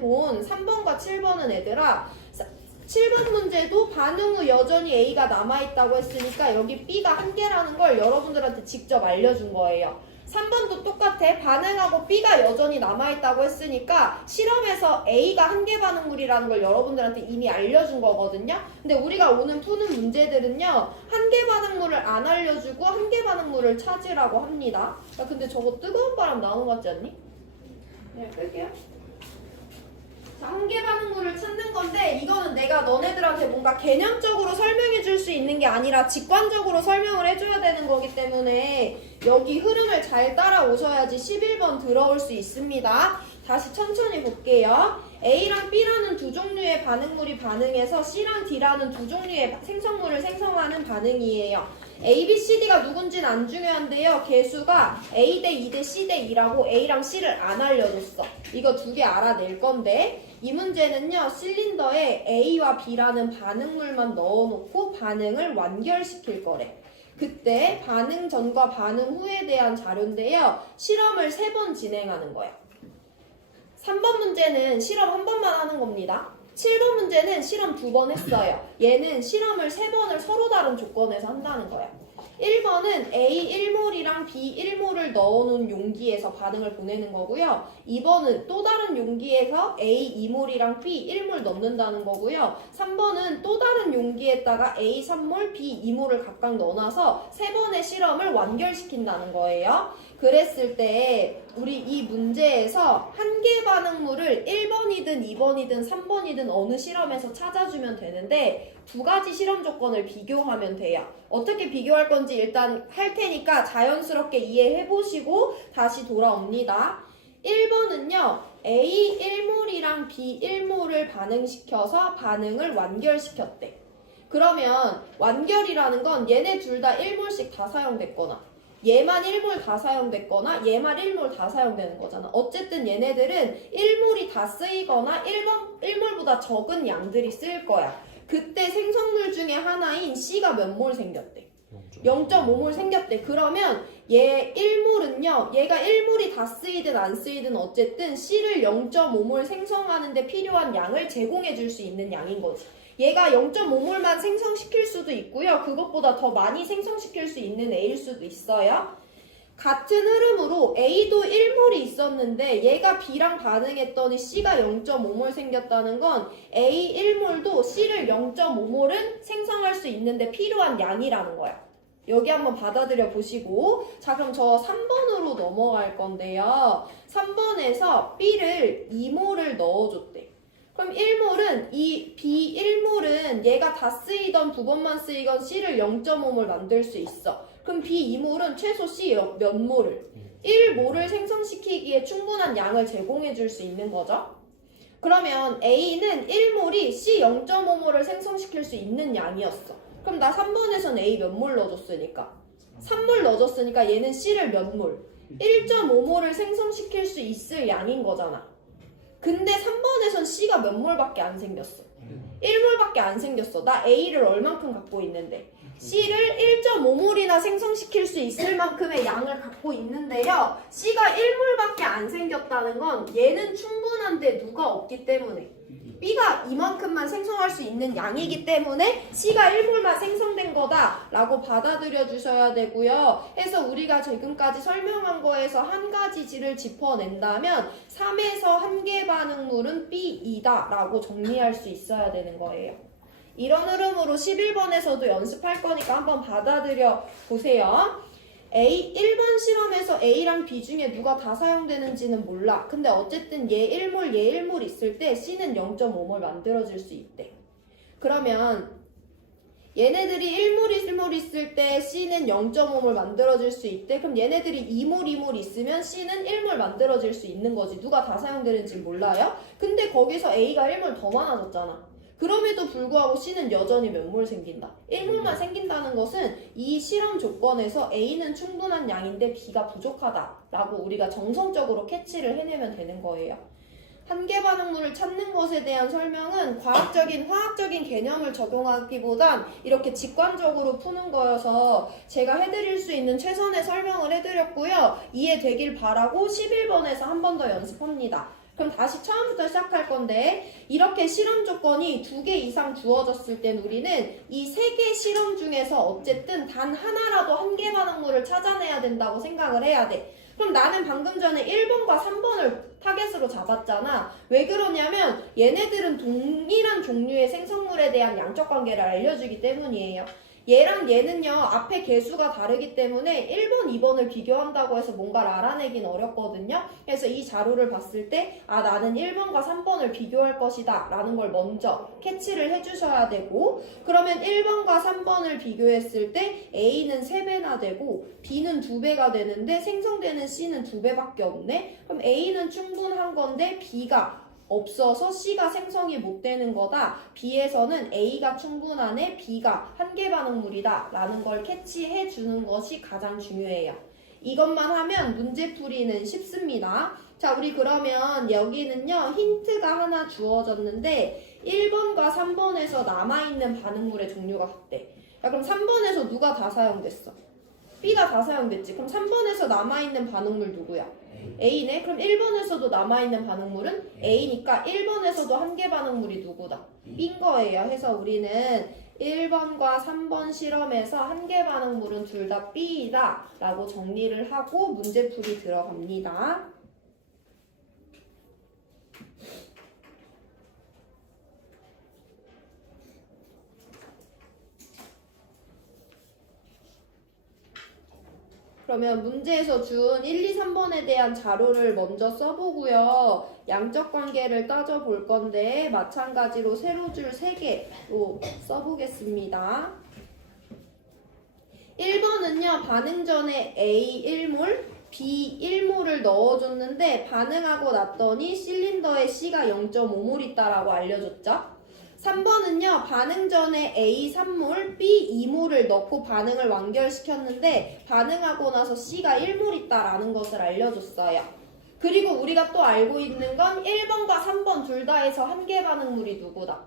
본 3번과 7번은 얘들아 7번 문제도 반응 후 여전히 A가 남아있다고 했으니까 여기 B가 한 개라는 걸 여러분들한테 직접 알려준 거예요. 3번도 똑같아. 반응하고 B가 여전히 남아있다고 했으니까 실험에서 A가 한 개 반응물이라는 걸 여러분들한테 이미 알려준 거거든요. 근데 우리가 오늘 푸는 문제들은요. 한 개 반응물을 안 알려주고 한 개 반응물을 찾으라고 합니다. 야, 근데 저거 뜨거운 바람 나오는 것 같지 않니? 네, 끌게요. 자, 한 개 반응물을 찾는 건데 이거는 내가 너네들한테 뭔가 개념적으로 설명해 줄 수 있는 게 아니라 직관적으로 설명을 해줘야 되는 거기 때문에 여기 흐름을 잘 따라오셔야지 11번 들어올 수 있습니다. 다시 천천히 볼게요. A랑 B라는 두 종류의 반응물이 반응해서 C랑 D라는 두 종류의 생성물을 생성하는 반응이에요. A, B, C, D가 누군지는 안 중요한데요. 개수가 A 대 2 대 C 대 2라고 A랑 C를 안 알려줬어. 이거 두 개 알아낼 건데 이 문제는요. 실린더에 A와 B라는 반응물만 넣어놓고 반응을 완결시킬 거래. 그때 반응 전과 반응 후에 대한 자료인데요. 실험을 3번 진행하는 거야. 3번 문제는 실험 한 번만 하는 겁니다. 7번 문제는 실험 2번 했어요. 얘는 실험을 3번을 서로 다른 조건에서 한다는 거야. 1번은 A 1몰이랑 B 1몰을 넣어놓은 용기에서 반응을 보내는 거고요. 2번은 또 다른 용기에서 A 2몰이랑 B 1몰 넣는다는 거고요. 3번은 또 다른 용기에다가 A 3몰, B 2몰을 각각 넣어놔서 3번의 실험을 완결시킨다는 거예요. 그랬을 때 우리 이 문제에서 한 개 반응물을 1번이든 2번이든 3번이든 어느 실험에서 찾아주면 되는데 두 가지 실험 조건을 비교하면 돼요. 어떻게 비교할 건지 일단 할 테니까 자연스럽게 이해해 보시고 다시 돌아옵니다. 1번은요. A 1몰이랑 B 1몰을 반응시켜서 반응을 완결시켰대. 그러면 완결이라는 건 얘네 둘 다 1몰씩 다 사용됐거나 얘만 1몰 다 사용됐거나 얘만 1몰 다 사용되는 거잖아. 어쨌든 얘네들은 1몰이 다 쓰이거나 1몰보다 적은 양들이 쓰일 거야. 그때 생성물 중에 하나인 C가 몇 몰 생겼대? 0.5몰 생겼대. 그러면 얘 1몰은요. 얘가 1몰이 다 쓰이든 안 쓰이든 어쨌든 C를 0.5몰 생성하는데 필요한 양을 제공해 줄 수 있는 양인 거지. 얘가 0.5몰만 생성시킬 수도 있고요. 그것보다 더 많이 생성시킬 수 있는 A일 수도 있어요. 같은 흐름으로 A도 1몰이 있었는데 얘가 B랑 반응했더니 C가 0.5몰 생겼다는 건 A 1몰도 C를 0.5몰은 생성할 수 있는데 필요한 양이라는 거야. 여기 한번 받아들여 보시고 자 그럼 저 3번으로 넘어갈 건데요. 3번에서 B를 2몰을 넣어줬대. 그럼 1몰은 이 B 1몰은 얘가 다 쓰이던 두 번만 쓰이건 C를 0.5몰 만들 수 있어. 그럼 B 2몰은 최소 C 몇 몰을? 1몰을 생성시키기에 충분한 양을 제공해 줄 수 있는 거죠. 그러면 A는 1몰이 C 0.5몰을 생성시킬 수 있는 양이었어. 그럼 나 3번에선 A 몇 몰 넣어줬으니까 3몰 넣어줬으니까 얘는 C를 몇 몰? 1.5몰을 생성시킬 수 있을 양인 거잖아. 근데 3번에선 C가 몇 몰밖에 안 생겼어. 1몰밖에 안 생겼어. 나 A를 얼만큼 갖고 있는데 C를 1.5몰이나 생성시킬 수 있을 만큼의 양을 갖고 있는데요. C가 1몰밖에 안 생겼다는 건 얘는 충분한데 누가 없기 때문에 B가 이만큼만 생성할 수 있는 양이기 때문에 C가 1몰만 생성된 거다라고 받아들여 주셔야 되고요. 해서 우리가 지금까지 설명한 거에서 한 가지를 짚어낸다면 3에서 한 개 반응물은 B2다 라고 정리할 수 있어야 되는 거예요. 이런 흐름으로 11번에서도 연습할 거니까 한번 받아들여 보세요. A 1번 실험에서 A랑 B 중에 누가 다 사용되는지는 몰라. 근데 어쨌든 얘 1몰 얘 1몰 있을 때 C는 0.5몰 만들어질 수 있대. 그러면 얘네들이 1몰 1몰 있을 때 C는 0.5몰 만들어질 수 있대. 그럼 얘네들이 2몰 2몰 있으면 C는 1몰 만들어질 수 있는 거지. 누가 다 사용되는지 몰라요. 근데 거기서 A가 1몰 더 많아졌잖아. 그럼에도 불구하고 C는 여전히 몇 몰 생긴다. 1몰만 생긴다는 것은 이 실험 조건에서 A는 충분한 양인데 B가 부족하다라고 우리가 정성적으로 캐치를 해내면 되는 거예요. 한 개 반응물을 찾는 것에 대한 설명은 과학적인, 화학적인 개념을 적용하기보단 이렇게 직관적으로 푸는 거여서 제가 해드릴 수 있는 최선의 설명을 해드렸고요. 이해되길 바라고 11번에서 한 번 더 연습합니다. 그럼 다시 처음부터 시작할 건데 이렇게 실험 조건이 2개 이상 주어졌을 땐 우리는 이 3개 실험 중에서 어쨌든 단 하나라도 한계 반응물을 찾아내야 된다고 생각을 해야 돼. 그럼 나는 방금 전에 1번과 3번을 타겟으로 잡았잖아. 왜 그러냐면 얘네들은 동일한 종류의 생성물에 대한 양적 관계를 알려주기 때문이에요. 얘랑 얘는요 앞에 개수가 다르기 때문에 1번, 2번을 비교한다고 해서 뭔가를 알아내긴 어렵거든요. 그래서 이 자료를 봤을 때 아 나는 1번과 3번을 비교할 것이다 라는 걸 먼저 캐치를 해주셔야 되고, 그러면 1번과 3번을 비교했을 때 A는 3배나 되고 B는 2배가 되는데 생성되는 C는 2배밖에 없네. 그럼 A는 충분한 건데 B가 없어서 C가 생성이 못 되는 거다. B에서는 A가 충분하네, B가 한계 반응물이다 라는 걸 캐치해 주는 것이 가장 중요해요. 이것만 하면 문제풀이는 쉽습니다. 자, 우리 그러면 여기는요 힌트가 하나 주어졌는데 1번과 3번에서 남아있는 반응물의 종류가 같대. 야, 그럼 3번에서 누가 다 사용됐어? B가 다 사용됐지. 그럼 3번에서 남아있는 반응물 누구야? A네. 그럼 1번에서도 남아있는 반응물은 A니까 1번에서도 한계 반응물이 누구다? B인 거예요. 해서 우리는 1번과 3번 실험에서 한계 반응물은 둘 다 B이다 라고 정리를 하고 문제풀이 들어갑니다. 그러면 문제에서 준 1, 2, 3번에 대한 자료를 먼저 써보고요. 양적 관계를 따져볼 건데 마찬가지로 세로줄 3개로 써보겠습니다. 1번은요. 반응 전에 A 1몰, B 1몰을 넣어줬는데 반응하고 났더니 실린더에 C가 0.5몰 있다라고 알려줬죠. 3번은요. 반응 전에 A 3몰, B 2몰을 넣고 반응을 완결시켰는데 반응하고 나서 C가 1몰 있다라는 것을 알려줬어요. 그리고 우리가 또 알고 있는 건 1번과 3번 둘 다에서 한계 반응물이 누구다?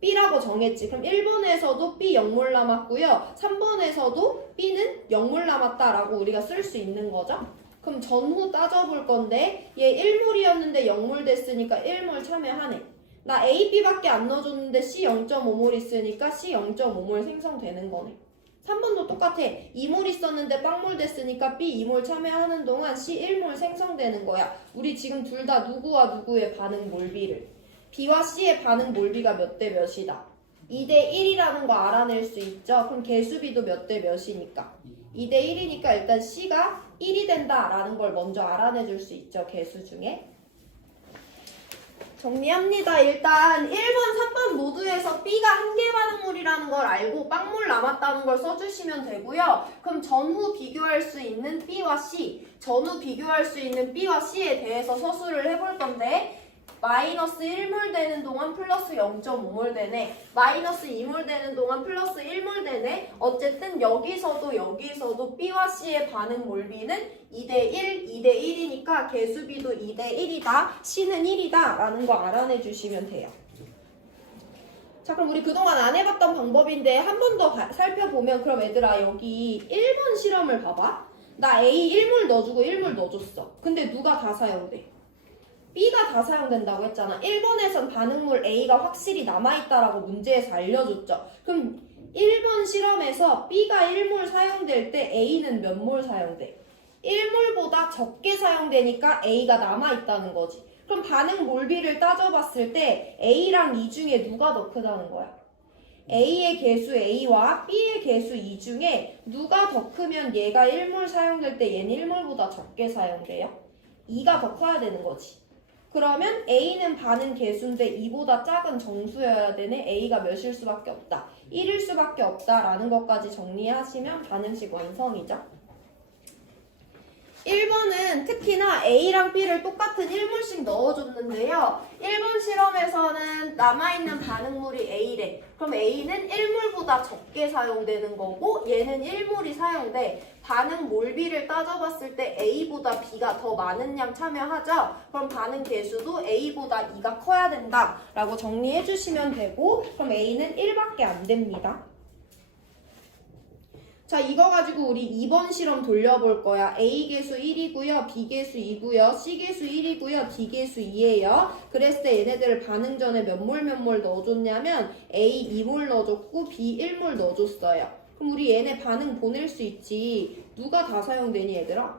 B라고 정했지. 그럼 1번에서도 B 0몰 남았고요. 3번에서도 B는 0몰 남았다라고 우리가 쓸 수 있는 거죠. 그럼 전후 따져볼 건데 얘 1몰이었는데 0몰 됐으니까 1몰 참여하네. 나 A, B밖에 안 넣어줬는데 C 0.5몰 있으니까 C 0.5몰 생성되는 거네. 3번도 똑같아. 2몰 있었는데 빵몰 됐으니까 B 2몰 참여하는 동안 C 1몰 생성되는 거야. 우리 지금 둘 다 누구와 누구의 반응 몰비를, B와 C의 반응 몰비가 몇 대 몇이다? 2대 1이라는 거 알아낼 수 있죠. 그럼 개수비도 몇 대 몇이니까? 2대 1이니까 일단 C가 1이 된다라는 걸 먼저 알아내 줄 수 있죠. 개수 중에. 정리합니다. 일단 1번, 3번 모두에서 B가 한계 반응물이라는 걸 알고 빵몰 남았다는 걸 써주시면 되고요. 그럼 전후 비교할 수 있는 B와 C, 전후 비교할 수 있는 B와 C에 대해서 서술을 해볼 건데 마이너스 1몰 되는 동안 플러스 0.5몰 되네. 마이너스 2몰 되는 동안 플러스 1몰 되네. 어쨌든 여기서도 B와 C의 반응 몰비는 2대1, 2대1이니까 개수비도 2대1이다. C는 1이다 라는 거 알아내 주시면 돼요. 자, 그럼 우리 그동안 안 해봤던 방법인데 한 번 더 살펴보면, 그럼 얘들아 여기 1번 실험을 봐봐. 나 A 1몰 넣어주고 1몰 넣어줬어. 근데 누가 다 사용돼? B가 다 사용된다고 했잖아. 1번에선 반응물 A가 확실히 남아있다라고 문제에서 알려줬죠. 그럼 1번 실험에서 B가 1몰 사용될 때 A는 몇 몰 사용돼? 1몰보다 적게 사용되니까 A가 남아있다는 거지. 그럼 반응 몰비를 따져봤을 때 A랑 E 중에 누가 더 크다는 거야? A의 개수 A와 B의 개수 E 중에 누가 더 크면 얘가 1몰 사용될 때 얘는 1몰보다 적게 사용돼요? E가 더 커야 되는 거지. 그러면 A는 반응 개수인데 2보다 작은 정수여야 되네. A가 몇일 수밖에 없다. 1일 수밖에 없다라는 것까지 정리하시면 반응식 완성이죠. 1번은 특히나 A랑 B를 똑같은 1몰씩 넣어줬는데요. 1번 실험에서는 남아있는 반응물이 A래. 그럼 A는 1몰보다 적게 사용되는 거고 얘는 1몰이 사용돼. 반응 몰비를 따져봤을 때 A보다 B가 더 많은 양 참여하죠. 그럼 반응 개수도 A보다 2가 커야 된다 라고 정리해 주시면 되고, 그럼 A는 1밖에 안 됩니다. 자, 이거 가지고 우리 2번 실험 돌려볼 거야. A계수 1이고요. B계수 2고요. C계수 1이고요. D계수 2예요. 그랬을 때 얘네들을 반응 전에 몇 몰 넣어줬냐면 A 2몰 넣어줬고 B 1몰 넣어줬어요. 그럼 우리 얘네 반응 보낼 수 있지. 누가 다 사용되니 얘들아?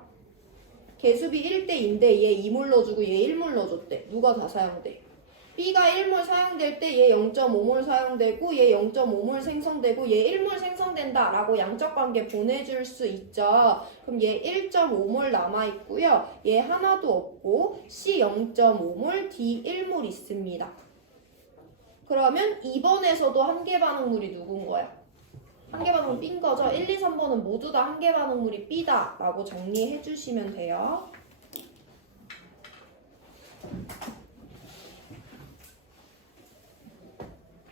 계수비 1대2인데 얘 2몰 넣어주고 얘 1몰 넣어줬대. 누가 다 사용돼? B가 1몰 사용될 때 얘 0.5몰 사용되고 얘 0.5몰 생성되고 얘 1몰 생성된다 라고 양적 관계 보내줄 수 있죠. 그럼 얘 1.5몰 남아있고요. 얘 하나도 없고 C 0.5몰, D 1몰 있습니다. 그러면 2번에서도 한계 반응물이 누군 거야? 한계 반응물 B인 거죠. 1, 2, 3번은 모두 다 한계 반응물이 B다 라고 정리해 주시면 돼요.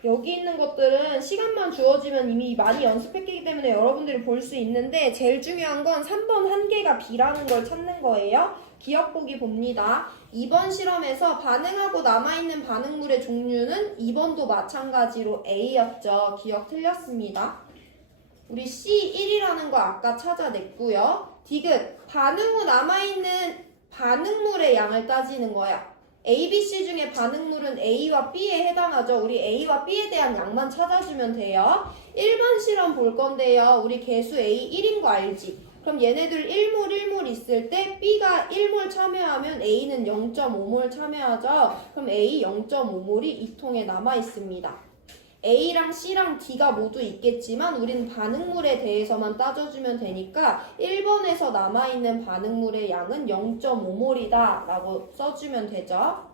여기 있는 것들은 시간만 주어지면 이미 많이 연습했기 때문에 여러분들이 볼 수 있는데 제일 중요한 건 3번 한계가 B라는 걸 찾는 거예요. 기억 보기 봅니다. 2번 실험에서 반응하고 남아있는 반응물의 종류는 2번도 마찬가지로 A였죠. 기억 틀렸습니다. 우리 C1이라는 거 아까 찾아냈고요. 디귿, 반응 후 남아있는 반응물의 양을 따지는 거야. A, B, C 중에 반응물은 A와 B에 해당하죠. 우리 A와 B에 대한 양만 찾아주면 돼요. 1번 실험 볼 건데요. 우리 개수 A 1인 거 알지? 그럼 얘네들 1몰 1몰 있을 때 B가 1몰 참여하면 A는 0.5몰 참여하죠. 그럼 A 0.5몰이 이 통에 남아 있습니다. A랑 C랑 D가 모두 있겠지만 우린 반응물에 대해서만 따져주면 되니까 1번에서 남아있는 반응물의 양은 0.5몰이다 라고 써주면 되죠.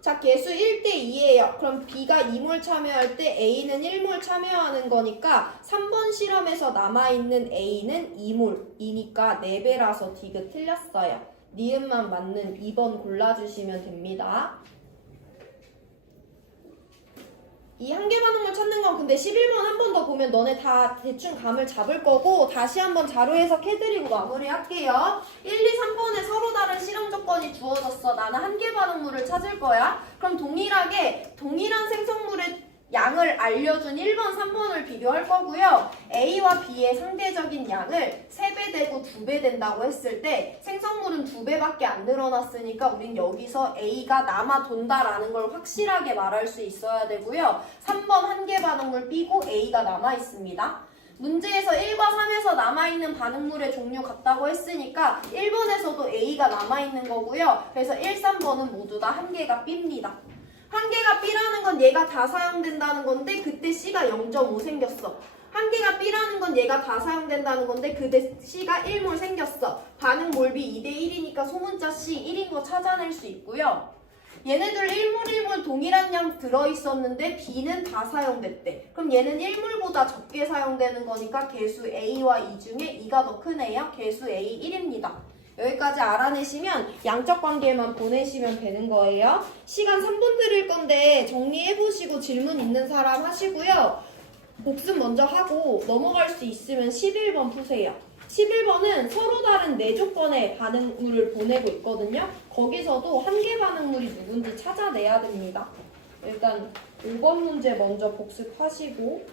자, 개수 1대2예요. 그럼 B가 2몰 참여할 때 A는 1몰 참여하는 거니까 3번 실험에서 남아있는 A는 2몰이니까 4배라서 디귿 틀렸어요. 니은만 맞는 2번 골라주시면 됩니다. 이 한계 반응물 찾는 건 근데 11번 한 번 더 보면 너네 다 대충 감을 잡을 거고 다시 한번 자료 해석해드리고 마무리할게요. 1, 2, 3번에 서로 다른 실험 조건이 주어졌어. 나는 한계 반응물을 찾을 거야. 그럼 동일하게 동일한 생성물의 양을 알려준 1번, 3번을 비교할 거고요. A와 B의 상대적인 양을 3배 되고 2배 된다고 했을 때 생성물은 2배밖에 안 늘어났으니까 우린 여기서 A가 남아 돈다라는 걸 확실하게 말할 수 있어야 되고요. 3번 한계 반응물 B고 A가 남아 있습니다. 문제에서 1과 3에서 남아있는 반응물의 종류 같다고 했으니까 1번에서도 A가 남아있는 거고요. 그래서 1, 3번은 모두 다 한계가 B입니다. 한계가 B라는 건 얘가 다 사용된다는 건데 그때 C가 0.5 생겼어. 한계가 B라는 건 얘가 다 사용된다는 건데 그때 C가 1몰 생겼어. 반응 몰비 2대1이니까 소문자 C 1인 거 찾아낼 수 있고요. 얘네들 1몰 1몰 동일한 양 들어있었는데 B는 다 사용됐대. 그럼 얘는 1몰보다 적게 사용되는 거니까 개수 A와 2 중에 2가 더 크네요. 개수 A 1입니다. 여기까지 알아내시면 양적 관계만 보내시면 되는 거예요. 시간 3분 드릴 건데 정리해보시고 질문 있는 사람 하시고요. 복습 먼저 하고 넘어갈 수 있으면 11번 푸세요. 11번은 서로 다른 4조건의 반응물을 보내고 있거든요. 거기서도 한계 반응물이 누군지 찾아내야 됩니다. 일단 5번 문제 먼저 복습하시고